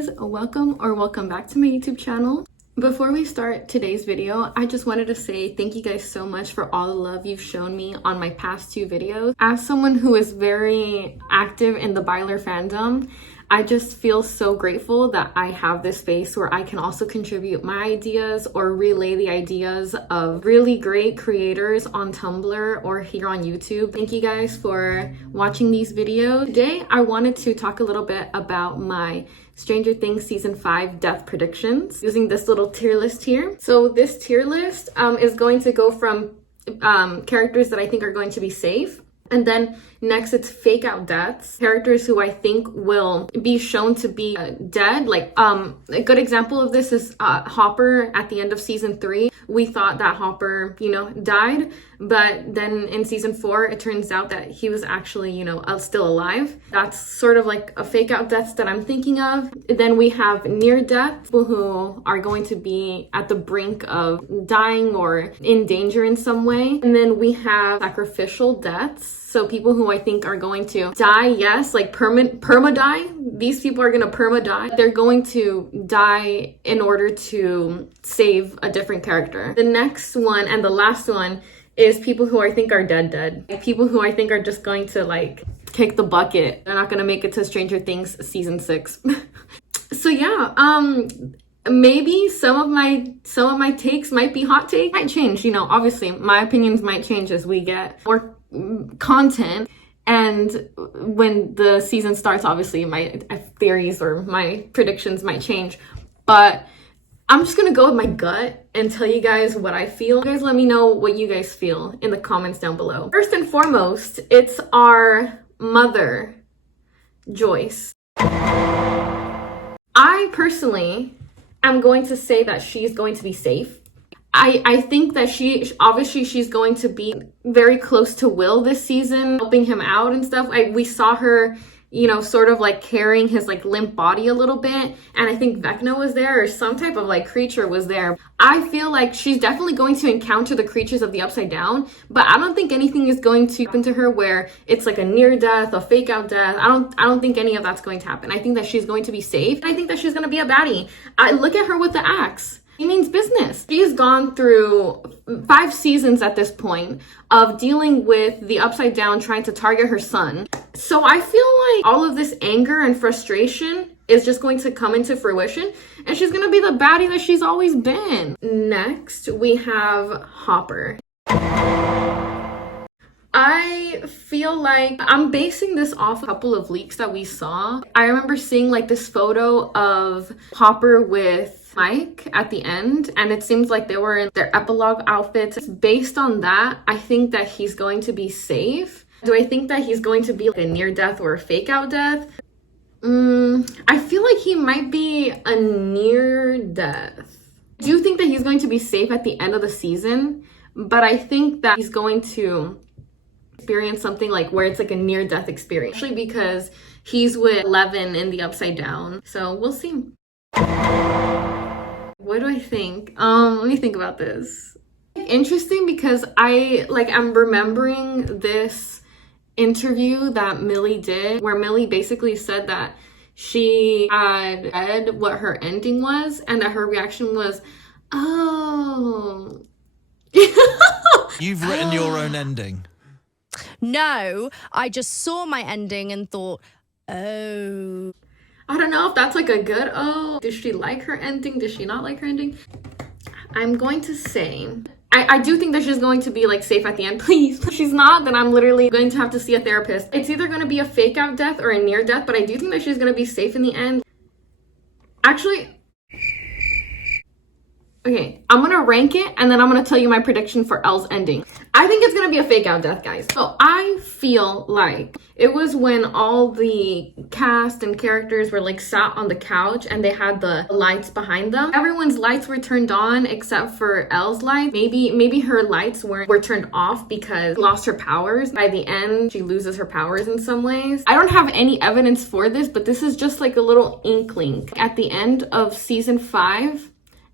guys, welcome back to my YouTube channel. Before we start today's video, I just wanted to say thank you guys so much for all the love you've shown me on my past two videos. As someone who is very active in the BYLER fandom, I just feel so grateful that I have this space where I can also contribute my ideas or relay the ideas of really great creators on Tumblr or here on YouTube. Thank you guys for watching these videos. Today, I wanted to talk a little bit about my Stranger Things Season 5 death predictions using this little tier list here. So this tier list is going to go from characters that I think are going to be safe. And then next it's fake out deaths, characters who I think will be shown to be dead. Like a good example of this is Hopper at the end of season 3. We thought that Hopper, died, but then in season 4, it turns out that he was actually, still alive. That's sort of like a fake out deaths that I'm thinking of. Then we have near death, people who are going to be at the brink of dying or in danger in some way. And then we have sacrificial deaths. So people who I think are going to die, yes, like perma-die. These people are going to perma-die. They're going to die in order to save a different character. The next one and the last one is people who I think are dead. Like people who I think are just going to kick the bucket. They're not going to make it to Stranger Things season 6. So yeah, maybe some of my takes might be hot takes. Might change, obviously my opinions might change as we get more content, and when the season starts, obviously my theories or my predictions might change, but I'm just gonna go with my gut and tell you guys what I feel. You guys let me know what you guys feel in the comments down below. First and foremost, it's our mother, Joyce. I personally am going to say that she's going to be safe. I think that she's going to be very close to Will this season, helping him out and stuff. We saw her, sort of carrying his limp body a little bit. And I think Vecna was there, or some type of creature was there. I feel like she's definitely going to encounter the creatures of the Upside Down, but I don't think anything is going to happen to her where it's like a near death, a fake out death. I don't think any of that's going to happen. I think that she's going to be safe. I think that she's going to be a baddie. I look at her with the axe. She means business. She's gone through 5 seasons at this point of dealing with the Upside Down trying to target her son. So I feel like all of this anger and frustration is just going to come into fruition, and she's going to be the baddie that she's always been. Next, we have Hopper. I feel like I'm basing this off a couple of leaks that we saw. I remember seeing this photo of Hopper with Mike at the end, and it seems like they were in their epilogue outfits. Based on that, I think that he's going to be safe. Do I think that he's going to be a near death or a fake out death? I feel like he might be a near death. I do think that he's going to be safe at the end of the season, but I think that he's going to experience something where it's a near death experience, especially because he's with Eleven in the Upside Down. So we'll see. What do I think? Let me think about this. Interesting, because I'm remembering this interview that Millie did where Millie basically said that she had read what her ending was and that her reaction was, oh. You've written your own ending. No, I just saw my ending and thought, oh. I don't know if that's a good, oh. Does she like her ending? Does she not like her ending? I'm going to say, I do think that she's going to be safe at the end. Please. If she's not, then I'm literally going to have to see a therapist. It's either going to be a fake out death or a near death, but I do think that she's going to be safe in the end. Actually, okay, I'm gonna rank it and then I'm gonna tell you my prediction for Elle's ending. I think it's gonna be a fake out death, guys. So I feel like it was when all the cast and characters were sat on the couch and they had the lights behind them. Everyone's lights were turned on except for Elle's lights. Maybe her lights were turned off because she lost her powers. By the end, she loses her powers in some ways. I don't have any evidence for this, but this is just a little inkling. At the end of season 5,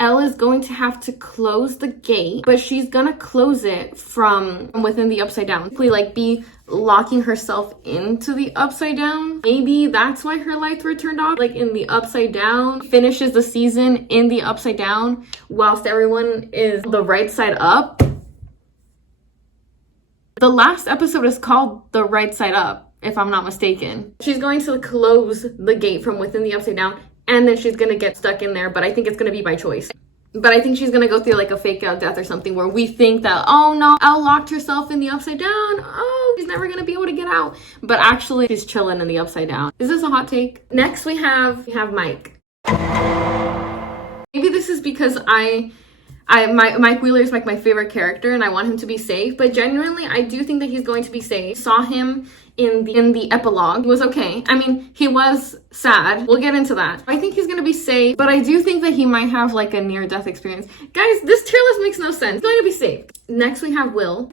Elle is going to have to close the gate, but she's gonna close it from within the upside down. Like be locking herself into the upside down. Maybe that's why her lights were turned off, like in the upside down. Finishes the season in the upside down whilst everyone is the right side up. The last episode is called The Right Side Up, if I'm not mistaken. She's going to close the gate from within the upside down, and then she's gonna get stuck in there, but I think it's gonna be by choice. But I think she's gonna go through like a fake out death or something where we think that, oh no, Elle locked herself in the upside down. Oh, she's never gonna be able to get out. But actually, she's chilling in the upside down. Is this a hot take? Next, we have Mike. Maybe this is because Mike Wheeler is like my favorite character and I want him to be safe, but genuinely I do think that he's going to be safe. Saw him in the epilogue. He was okay. I mean, he was sad. We'll get into that. I think he's gonna be safe, but I do think that he might have like a near-death experience. Guys, this tier list makes no sense. He's going to be safe. Next we have Will.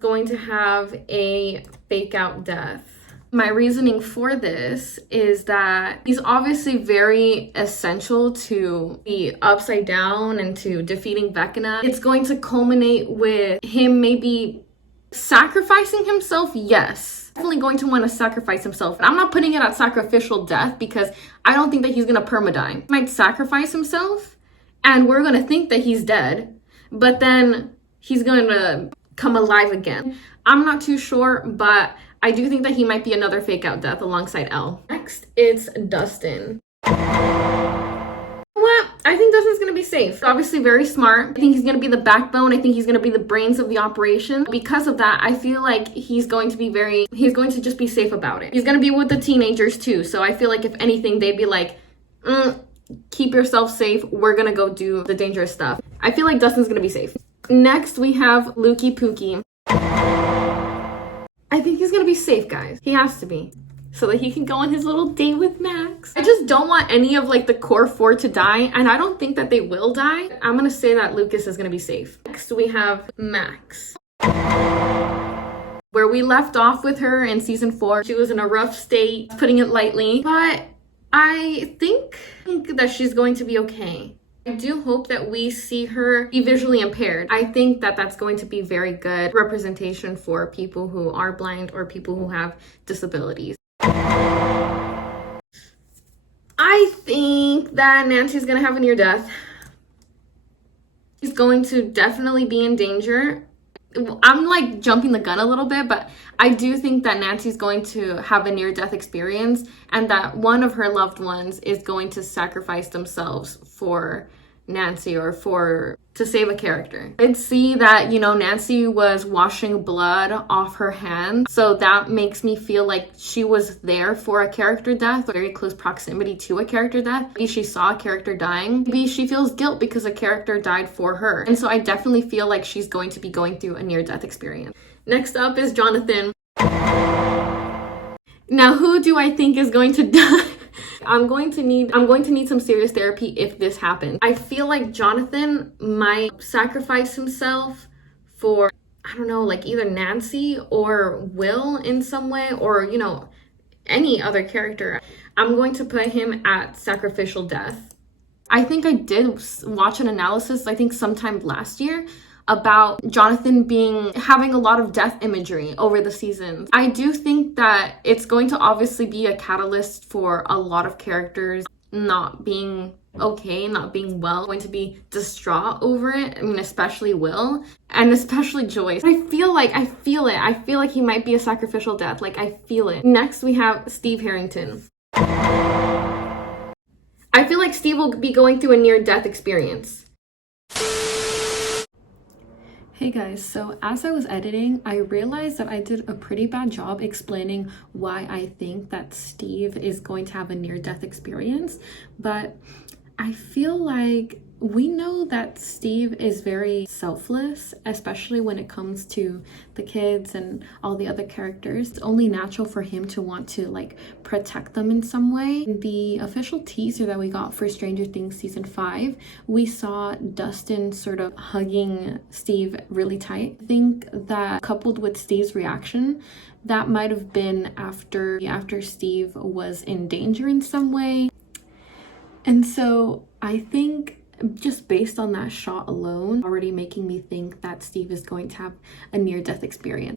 Going to have a fake out death. My reasoning for this is that he's obviously very essential to the upside down and to defeating Vecna. It's going to culminate with him maybe sacrificing himself. Yes, definitely going to want to sacrifice himself. I'm not putting it at sacrificial death because I don't think that he's gonna perma-die. He might sacrifice himself and we're gonna think that he's dead, but then he's gonna come alive again. I'm not too sure, but I do think that he might be another fake out death alongside Elle. Next, it's Dustin. What? I think Dustin's gonna be safe. Obviously very smart. I think he's gonna be the backbone. I think he's gonna be the brains of the operation. Because of that, I feel like he's going to just be safe about it. He's gonna be with the teenagers too. So I feel like if anything, they'd be like, keep yourself safe. We're gonna go do the dangerous stuff. I feel like Dustin's gonna be safe. Next, we have Lukey Pookie. I think he's gonna be safe, guys. He has to be, so that he can go on his little date with Max. I just don't want any of like the core 4 to die, and I don't think that they will die. I'm gonna say that Lucas is gonna be safe. Next, we have Max. Where we left off with her in season 4, she was in a rough state, putting it lightly, but I think that she's going to be okay. I do hope that we see her be visually impaired. I think that that's going to be very good representation for people who are blind or people who have disabilities. I think that Nancy's gonna have a near death. She's going to definitely be in danger. I'm like jumping the gun a little bit, but I do think that Nancy's going to have a near-death experience and that one of her loved ones is going to sacrifice themselves for Nancy or to save a character. I did see that, Nancy was washing blood off her hands, so that makes me feel like she was there for a character death, or very close proximity to a character death. Maybe she saw a character dying. Maybe she feels guilt because a character died for her. And so I definitely feel like she's going to be going through a near-death experience. Next up is Jonathan. Now, who do I think is going to die? I'm going to need some serious therapy if this happens. I feel like Jonathan might sacrifice himself for, I don't know, like either Nancy or Will in some way, or, any other character. I'm going to put him at sacrificial death. I think I did watch an analysis, I think sometime last year, about Jonathan having a lot of death imagery over the seasons. I do think that it's going to obviously be a catalyst for a lot of characters not being okay, not being well, going to be distraught over it. I mean, especially Will and especially Joyce. I feel it. I feel like he might be a sacrificial death. Like, I feel it. Next, we have Steve Harrington. I feel like Steve will be going through a near-death experience. Hey guys, so as I was editing, I realized that I did a pretty bad job explaining why I think that Steve is going to have a near-death experience, but I feel like we know that Steve is very selfless, especially when it comes to the kids and all the other characters. It's only natural for him to want to protect them in some way. In the official teaser that we got for Stranger Things season 5, we saw Dustin sort of hugging Steve really tight. I think that coupled with Steve's reaction, that might have been after Steve was in danger in some way. And so I think just based on that shot alone, already making me think that Steve is going to have a near-death experience.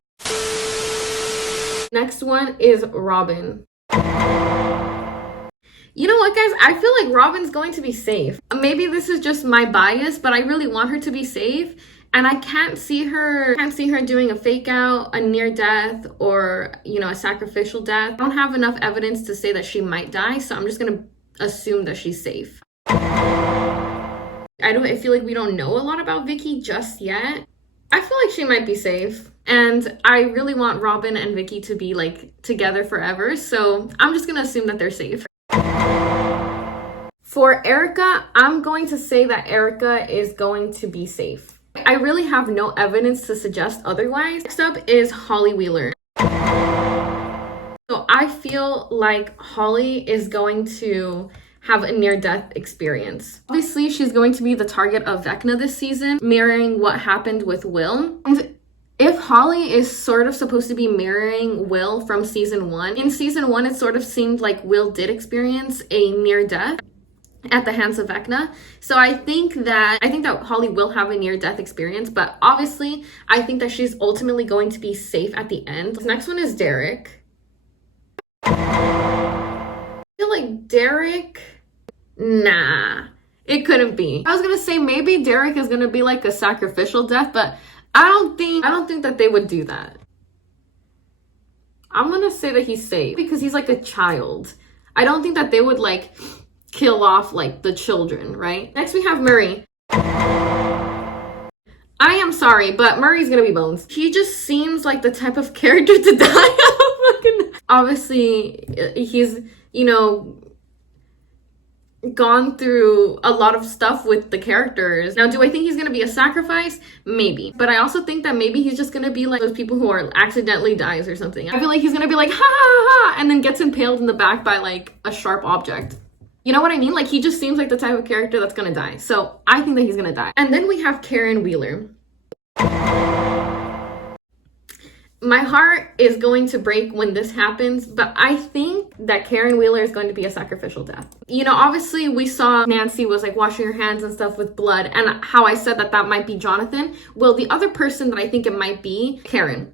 Next one is Robin. You know what, guys? I feel like Robin's going to be safe. Maybe this is just my bias, but I really want her to be safe. And I can't see her doing a fake out, a near death, or, you know, a sacrificial death. I don't have enough evidence to say that she might die, so I'm just gonna assume that she's safe. I feel like we don't know a lot about Vicky just yet. I feel like she might be safe. And I really want Robin and Vicky to be like together forever, so I'm just gonna assume that they're safe. For Erica, I'm going to say that Erica is going to be safe. I really have no evidence to suggest otherwise. Next up is Holly Wheeler. So I feel like Holly is going to have a near-death experience. Obviously, she's going to be the target of Vecna this season, mirroring what happened with Will. And if Holly is sort of supposed to be mirroring Will from season 1, in season 1 it sort of seemed like Will did experience a near-death at the hands of Vecna. So I think that Holly will have a near-death experience, but obviously I think that she's ultimately going to be safe at the end. This next one is Derek. I feel like Derek, nah, it couldn't be. I was gonna say maybe Derek is gonna be like a sacrificial death, but I don't think that they would do that. I'm gonna say that he's safe because he's like a child. I don't think that they would like kill off like the children, right? Next we have Murray. I am sorry, but Murray's gonna be Bones. He just seems like the type of character to die. Obviously, he's, you know, gone through a lot of stuff with the characters. Now, do I think he's gonna be a sacrifice? Maybe. But I also think that maybe he's just gonna be like those people who are accidentally dies or something. I feel like he's gonna be like, ha ha ha, and then gets impaled in the back by like a sharp object. You know what I mean? Like, he just seems like the type of character that's gonna die. So I think that he's gonna die. And then we have Karen Wheeler. My heart is going to break when this happens, but I think that Karen Wheeler is going to be a sacrificial death. You know, obviously we saw Nancy was like washing her hands and stuff with blood, and how I said that might be Jonathan. Well, the other person that I think it might be, Karen.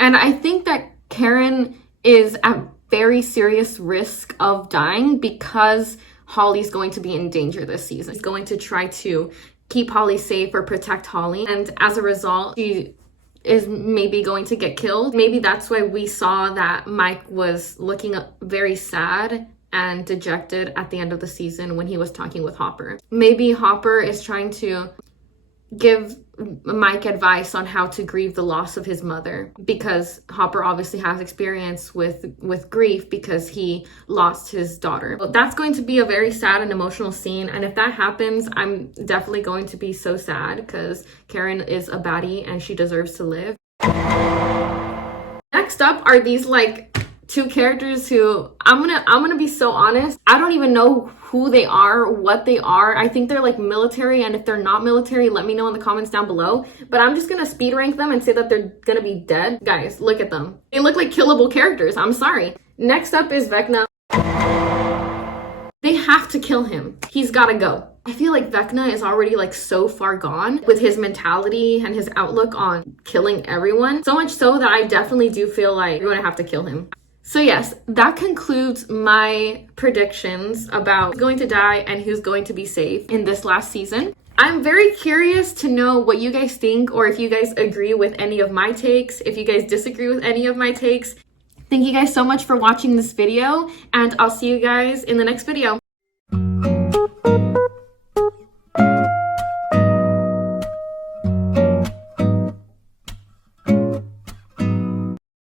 And I think that Karen is at very serious risk of dying because Holly's going to be in danger this season. He's going to try to keep Holly safe or protect Holly, and as a result, she is maybe going to get killed. Maybe that's why we saw that Mike was looking very sad and dejected at the end of the season when he was talking with Hopper. Maybe Hopper is trying to give Mike advice on how to grieve the loss of his mother, because Hopper obviously has experience with grief because he lost his daughter. But that's going to be a very sad and emotional scene, and if that happens, I'm definitely going to be so sad because Karen is a baddie and she deserves to live. Next up are these like two characters who I'm gonna be so honest, I don't even know who they are, what they are. I think they're like military, and if they're not military, let me know in the comments down below. But I'm just gonna speed rank them and say that they're gonna be dead. Guys, look at them. They look like killable characters. I'm sorry. Next up is Vecna. They have to kill him. He's gotta go. I feel like Vecna is already like so far gone with his mentality and his outlook on killing everyone. So much so that I definitely do feel like you're gonna have to kill him. So yes, that concludes my predictions about who's going to die and who's going to be safe in this last season. I'm very curious to know what you guys think, or if you guys agree with any of my takes, if you guys disagree with any of my takes. Thank you guys so much for watching this video, and I'll see you guys in the next video.